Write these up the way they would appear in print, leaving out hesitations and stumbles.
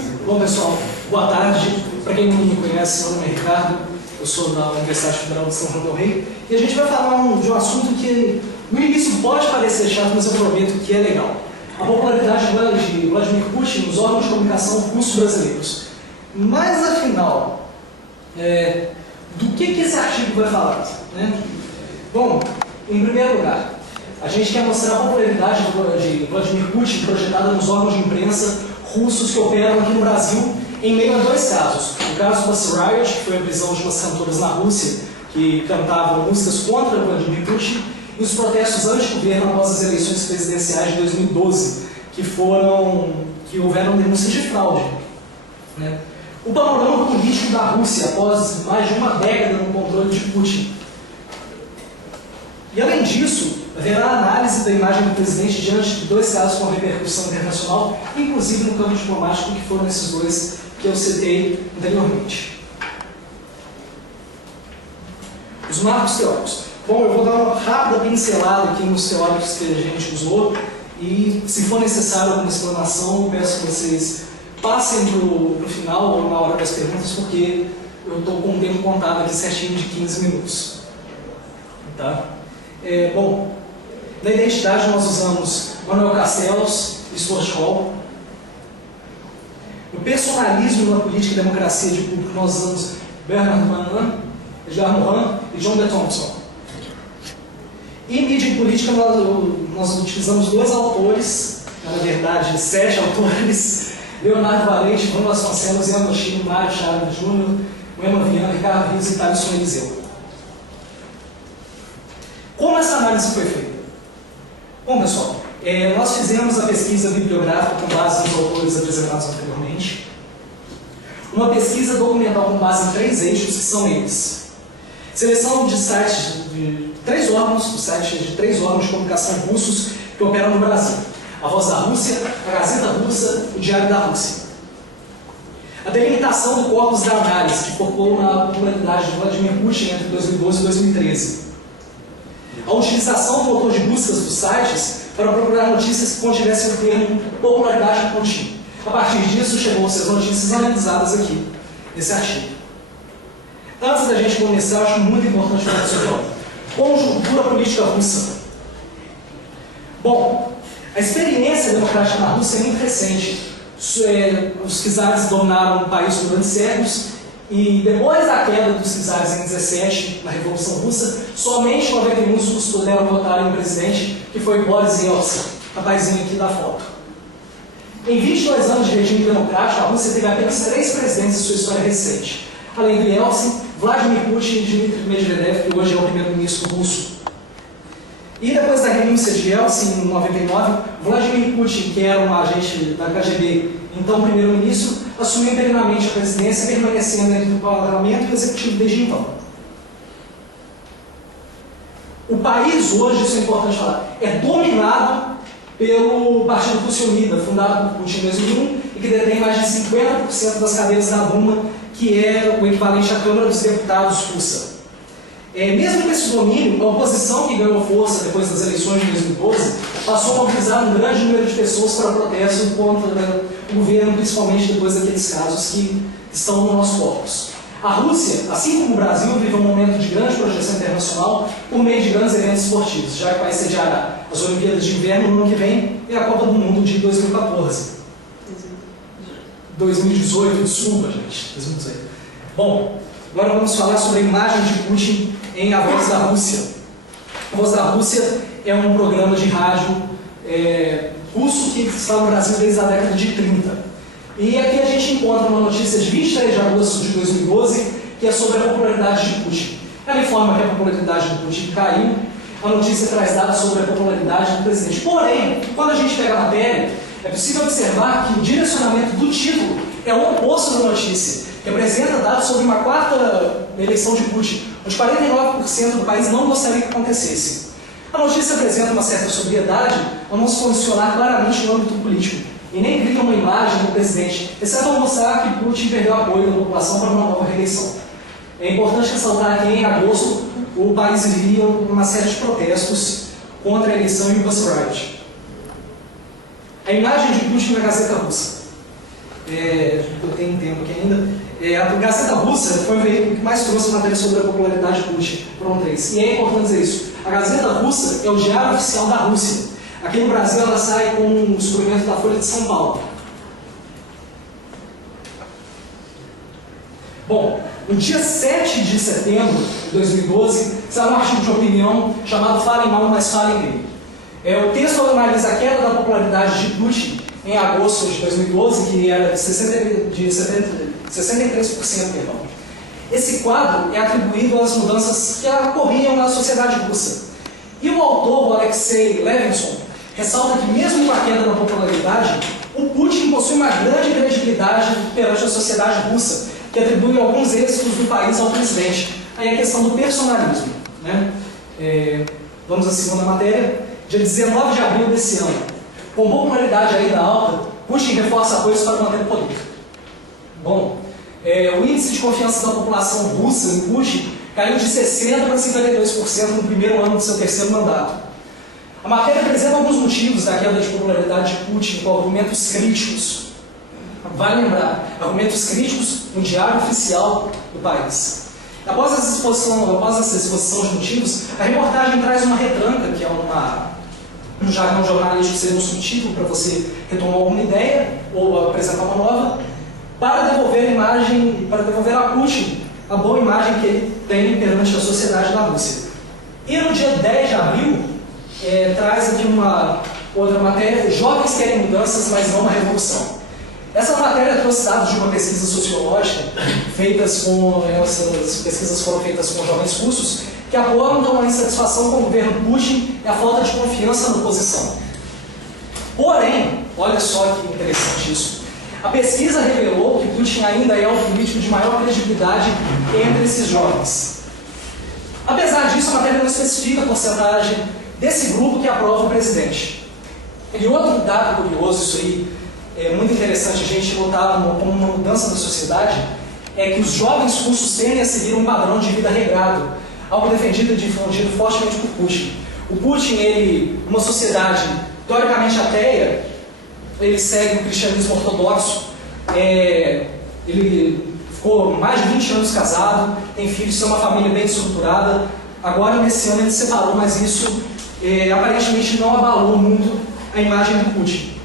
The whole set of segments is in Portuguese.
Bom, pessoal, boa tarde. Para quem não me conhece, meu nome é Ricardo, eu sou da Universidade Federal de São João del Rei, e a gente vai falar de um assunto que no início pode parecer chato, mas eu prometo que é legal. A popularidade de Vladimir Putin nos órgãos de comunicação russos brasileiros. Mas, afinal, do que esse artigo vai falar? Né? Bom, em primeiro lugar, a gente quer mostrar a popularidade de Vladimir Putin projetada nos órgãos de imprensa russos que operam aqui no Brasil, em meio a dois casos. O caso do Pussy Riot, que foi a prisão de umas cantoras na Rússia que cantavam músicas contra Vladimir Putin, e os protestos anti-governo após as eleições presidenciais de 2012, que houveram denúncias de fraude. Né? O panorama político da Rússia após mais de uma década no controle de Putin. E além disso, haverá análise da imagem do presidente diante de dois casos com repercussão internacional, inclusive no campo diplomático, que foram esses dois que eu citei anteriormente. Os marcos teóricos. Bom, eu vou dar uma rápida pincelada aqui nos teóricos que a gente usou, e se for necessário alguma explanação, eu peço que vocês passem para o final ou na hora das perguntas, porque eu estou com um tempo contado aqui certinho de 15 minutos. Tá? Bom, na identidade nós usamos Manuel Castells e Stuart Hall. No personalismo na política e democracia de público nós usamos Bernard Manin, Edgar Morin e John D. Thompson. E em mídia e política nós utilizamos dois autores, na verdade 7 autores, Leonardo Valente, Bruno Vasconcelos, Ian Toshino, Mário Chaves Júnior, Emma Viana, Ricardo Rios e Thaleson Eliseu. Como essa análise foi feita? Bom, pessoal, nós fizemos a pesquisa bibliográfica com base nos autores apresentados anteriormente. Uma pesquisa documental com base em 3 eixos, que são eles. Seleção de sites de 3 órgãos, do site de 3 órgãos de comunicação russos que operam no Brasil. A Voz da Rússia, a Gazeta Russa e o Diário da Rússia. A delimitação do corpus da análise, que focou na popularidade de Vladimir Putin entre 2012 e 2013. A utilização do motor de buscas dos sites para procurar notícias que contivessem o termo popularidade de Putin. A partir disso, chegou-se as notícias analisadas aqui, nesse artigo. Antes da gente começar, eu acho muito importante falar sobre conjuntura política russa. Bom, a experiência democrática na Rússia é muito recente. Os czares dominaram o país durante séculos, e depois da queda dos czares em 17, na Revolução Russa, somente 91 russos puderam votar em um presidente, que foi Boris Yeltsin, rapazinho aqui da foto. Em 22 anos de regime democrático, a Rússia teve apenas 3 presidentes em sua história recente. Além do Yeltsin, Vladimir Putin e Dmitry Medvedev, que hoje é o primeiro-ministro russo. E depois da renúncia de Yeltsin, em 99, Vladimir Putin, que era um agente da KGB, então primeiro-ministro, assumiu interinamente a presidência, permanecendo entre o parlamento e o executivo desde então. O país hoje, isso é importante falar, é dominado pelo Partido Russo Unida, fundado por Putin em 2001, e que detém mais de 50% das cadeiras da Duma, que é o equivalente à Câmara dos Deputados russa. Mesmo com esse domínio, a oposição que ganhou força depois das eleições de 2012 passou a mobilizar um grande número de pessoas para protesto contra o governo, principalmente depois daqueles casos que estão no nosso corpus. A Rússia, assim como o Brasil, vive um momento de grande projeção internacional por meio de grandes eventos esportivos, já que vai sediar as Olimpíadas de Inverno no ano que vem e a Copa do Mundo de 2014. 2018, desculpa, gente. 2018. Bom, agora vamos falar sobre a imagem de Putin em A Voz da Rússia. A Voz da Rússia é um programa de rádio russo que está no Brasil desde a década de 30. E aqui a gente encontra uma notícia de 23 de agosto de 2012, que é sobre a popularidade de Putin. Ela informa que a popularidade de Putin caiu. A notícia traz dados sobre a popularidade do presidente. Porém, quando a gente pega a matéria, é possível observar que o direcionamento do título é o oposto da notícia, que apresenta dados sobre uma 4ª eleição de Putin, onde 49% do país não gostaria que acontecesse. A notícia apresenta uma certa sobriedade ao não se posicionar claramente no âmbito político, e nem cria uma imagem do presidente, exceto ao mostrar que Putin perdeu apoio da população para uma nova reeleição. É importante ressaltar que em agosto o país vivia uma série de protestos contra a eleição e o Pussy Riot. A imagem de Putin na Gazeta Russa. eu tenho tempo aqui ainda, a Gazeta Russa foi o veículo que mais trouxe matéria sobre a popularidade de Putin. Foram 3. E é importante dizer isso. A Gazeta Russa é o diário oficial da Rússia. Aqui no Brasil ela sai com um suplemento da Folha de São Paulo. Bom, no dia 7 de setembro de 2012, saiu um artigo de opinião chamado Falem Mal, mas Falem Bem. O texto analisa a queda da popularidade de Putin em agosto de 2012, que era de 63%. Perdão. Esse quadro é atribuído às mudanças que ocorriam na sociedade russa. E o autor, o Alexei Levinson, ressalta que mesmo com a queda da popularidade, o Putin possui uma grande credibilidade perante a sociedade russa, que atribui alguns êxitos do país ao presidente. Aí a questão do personalismo. Né? Vamos à segunda matéria. Dia 19 de abril desse ano. Com popularidade ainda alta, Putin reforça apoios para manter o poder. Bom, o índice de confiança da população russa em Putin caiu de 60% para 52% no primeiro ano do seu terceiro mandato. A matéria apresenta alguns motivos da queda de popularidade de Putin com argumentos críticos. Vale lembrar, argumentos críticos no diário oficial do país. Após essa exposição de motivos, a reportagem traz uma retranca, que é um jargão jornalístico que seria um subtítulo para você retomar alguma ideia ou apresentar uma nova, para devolver a Putin a boa imagem que ele tem perante a sociedade da Rússia. E no dia 10 de abril, traz aqui uma outra matéria: jovens querem mudanças, mas não uma revolução. Essa matéria trouxe dados de uma pesquisa sociológica, essas pesquisas foram feitas com jovens russos, que apontam a insatisfação com o governo Putin e a falta de confiança na oposição. Porém, olha só que interessante isso, a pesquisa revelou que Putin ainda é o político de maior credibilidade entre esses jovens. Apesar disso, a matéria não especifica a porcentagem desse grupo que aprova o presidente. E outro dado curioso, isso aí é muito interessante a gente notar como uma mudança da sociedade, é que os jovens russos tendem a seguir um padrão de vida regrado, algo defendido e difundido fortemente por Putin. O Putin, uma sociedade teoricamente ateia, ele segue o cristianismo ortodoxo, ele ficou mais de 20 anos casado, tem filhos, tem uma família bem estruturada. Agora, nesse ano, ele se separou, mas isso aparentemente não abalou muito a imagem do Putin.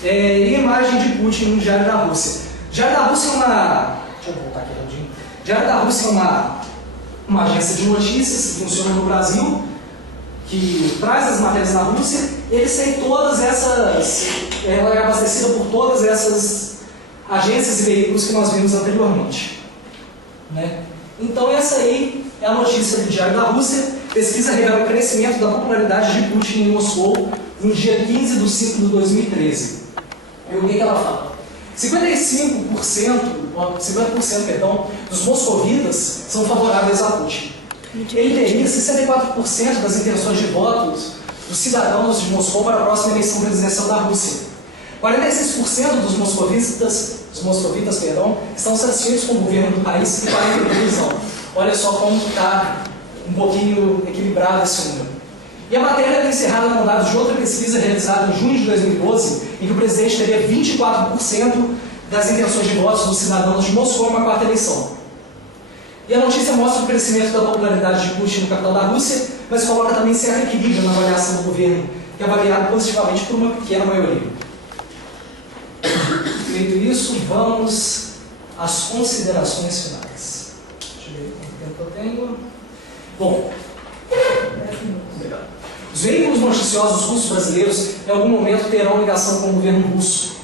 E a imagem de Putin no Diário da Rússia. Diário da Rússia é uma... Deixa eu voltar aqui rapidinho. Diário da Rússia é uma agência de notícias que funciona no Brasil, que traz as matérias da Rússia, e ela é abastecida por todas essas agências e veículos que nós vimos anteriormente. Né? Então essa aí é a notícia do Diário da Rússia. Pesquisa revela o crescimento da popularidade de Putin em Moscou no dia 15 de 5 de 2013. E o que ela fala? 50% dos moscovitas são favoráveis a Putin. Ele teria 64% das intenções de votos dos cidadãos de Moscou para a próxima eleição presidencial da Rússia. 46% dos moscovitas estão satisfeitos com o governo do país e 42% não. Olha só como está um pouquinho equilibrado esse número. E a matéria é encerrada com dados de outra pesquisa realizada em junho de 2012, em que o presidente teria 24% das intenções de votos dos cidadãos de Moscou na quarta eleição. E a notícia mostra o crescimento da popularidade de Putin no capital da Rússia, mas coloca também certo equilíbrio na avaliação do governo, que é avaliado positivamente por uma pequena maioria. Feito isso, vamos às considerações finais. Deixa eu ver quanto tempo eu tenho. Bom, os veículos noticiosos russos brasileiros em algum momento terão ligação com o governo russo.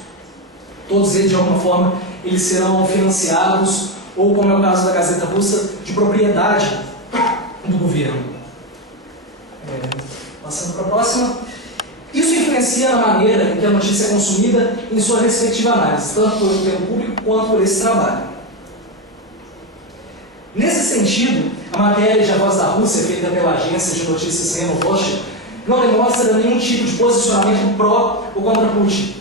Todos eles, de alguma forma, eles serão financiados, ou, como é o caso da Gazeta Russa, de propriedade do governo. Passando para a próxima. Isso influencia na maneira em que a notícia é consumida em sua respectiva análise, tanto pelo público quanto por esse trabalho. Nesse sentido, a matéria de A Voz da Rússia, feita pela agência de notícias Renovosti, não demonstra nenhum tipo de posicionamento pró ou contra Putin,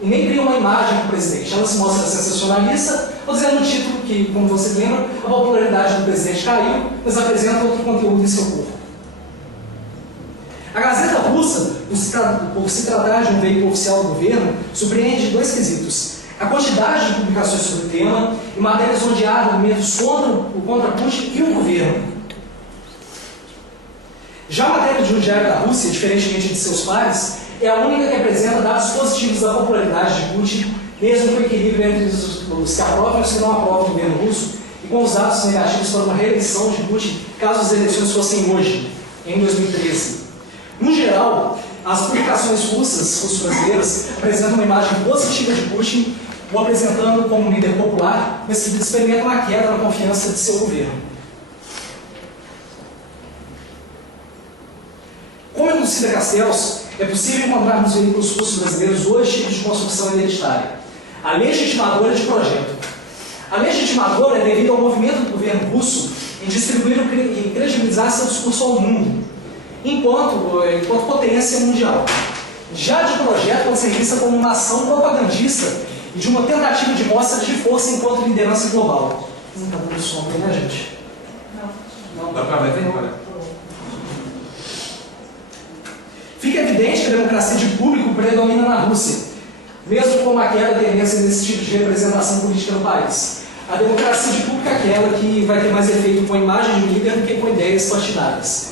e nem cria uma imagem do presidente. Ela se mostra sensacionalista, ou dizendo no título que, como você lembra, a popularidade do presidente caiu, mas apresenta outro conteúdo em seu corpo. A Gazeta Russa por se tratar de um veículo oficial do governo, surpreende dois quesitos: a quantidade de publicações sobre o tema e matérias onde há argumentos contra Putin e o governo. Já a matéria de um diário da Rússia, diferentemente de seus pares, é a única que apresenta dados positivos da popularidade de Putin, mesmo com o equilíbrio entre os que aprovam e os que não aprovam o governo russo, e com os dados negativos para uma reeleição de Putin, caso as eleições fossem hoje, em 2013. No geral, as publicações russo-brasileiras apresentam uma imagem positiva de Putin, o apresentando como um líder popular, mas que experimentam uma queda na confiança de seu governo. Como elucida Castells, é possível encontrar nos veículos russo-brasileiros dois tipos de construção identitária: a legitimadora de projeto. A legitimadora é devido ao movimento do governo russo em distribuir e credibilizar seu discurso ao mundo, enquanto potência mundial. Já de projeto, pode ser vista como uma ação propagandista e de uma tentativa de mostra de força enquanto liderança global. Não está dando som aí, né, gente? Não. Dá para ver agora. Fica evidente que a democracia de público predomina na Rússia, mesmo com uma queda tendência nesse tipo de representação política no país. A democracia de público é aquela que vai ter mais efeito com a imagem de um líder do que com ideias partidárias.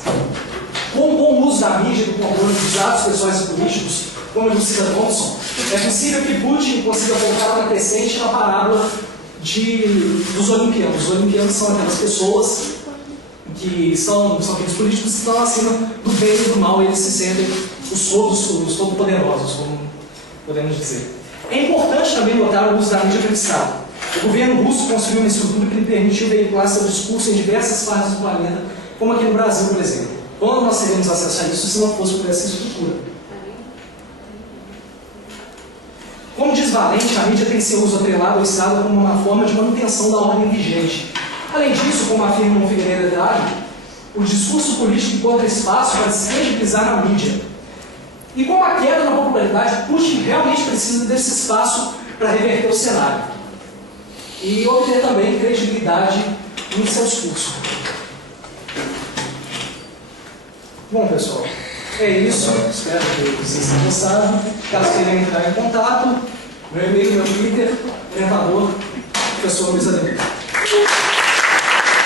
Com o bom uso da mídia e do controle dos atos pessoais e políticos, como elucida Thompson, é possível que Putin consiga voltar uma crescente na parábola dos olimpianos. Os olimpianos são aquelas pessoas que são aqueles políticos que estão acima do bem e do mal, e eles se sentem os todo-poderosos, como podemos dizer. É importante também notar o uso da mídia pelo Estado. O governo russo construiu uma estrutura que lhe permitiu veicular seu discurso em diversas partes do planeta, como aqui no Brasil, por exemplo. Quando nós teríamos acesso a isso se não fosse por essa estrutura? Como diz Valente, a mídia tem seu uso atrelado ao Estado como uma forma de manutenção da ordem vigente. Além disso, como afirma o Figueiredo Draghi, o discurso político encontra espaço para se credibilizar na mídia. E com a queda na popularidade, Putin realmente precisa desse espaço para reverter o cenário e obter também credibilidade no seu discurso. Bom, pessoal, é isso. Espero que vocês tenham gostado. Caso queiram entrar em contato, meu e-mail, meu Twitter, orientador, professor Luiz Ademir.